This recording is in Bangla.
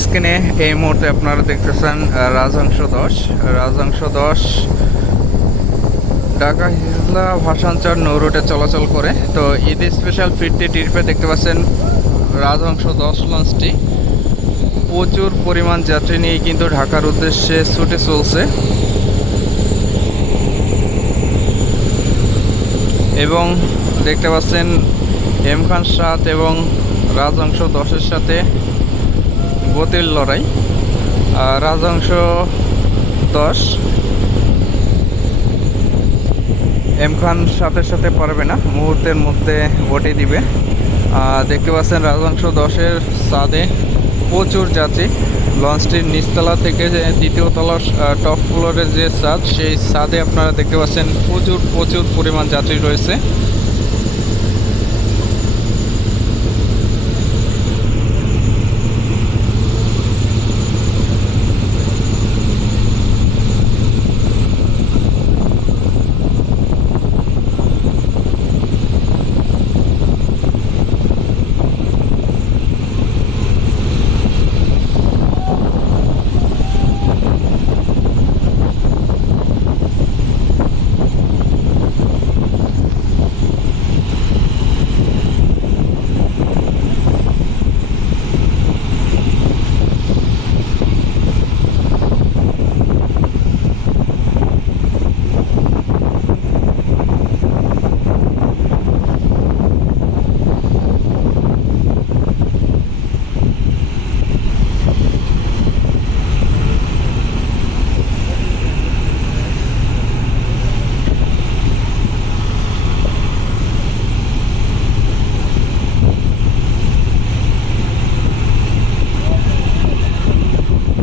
স্ক্রিনে এই মুহূর্তে আপনারা দেখতেছেন রাজহংস 10 ঢাকা হিজলা ভাসানচর নৌ রুটে চলাচল করে। তো ঈদ স্পেশাল ফিরতি ট্রিপে দেখতে পাচ্ছেন রাজহংস 10 লঞ্চটি প্রচুর পরিমাণ যাত্রী নিয়ে কিন্তু ঢাকার উদ্দেশ্যে ছুটে চলছে এবং দেখতে পাচ্ছেন এম খান 7 এবং রাজহংস 10-এর সাথে গতির লড়াই। রাজহংস 10 এম খান 7-এর সাথে পারবে না, মুহূর্তের মধ্যে ওটি দিবে। দেখতে পাচ্ছেন রাজহংস 10-এর ছাদে প্রচুর যাত্রী। লঞ্চটির নিচতলা থেকে যে দ্বিতীয় তলার টপ ফ্লোরের যে ছাদ, সেই ছাদে আপনারা দেখতে পাচ্ছেন প্রচুর পরিমাণ যাত্রী রয়েছে।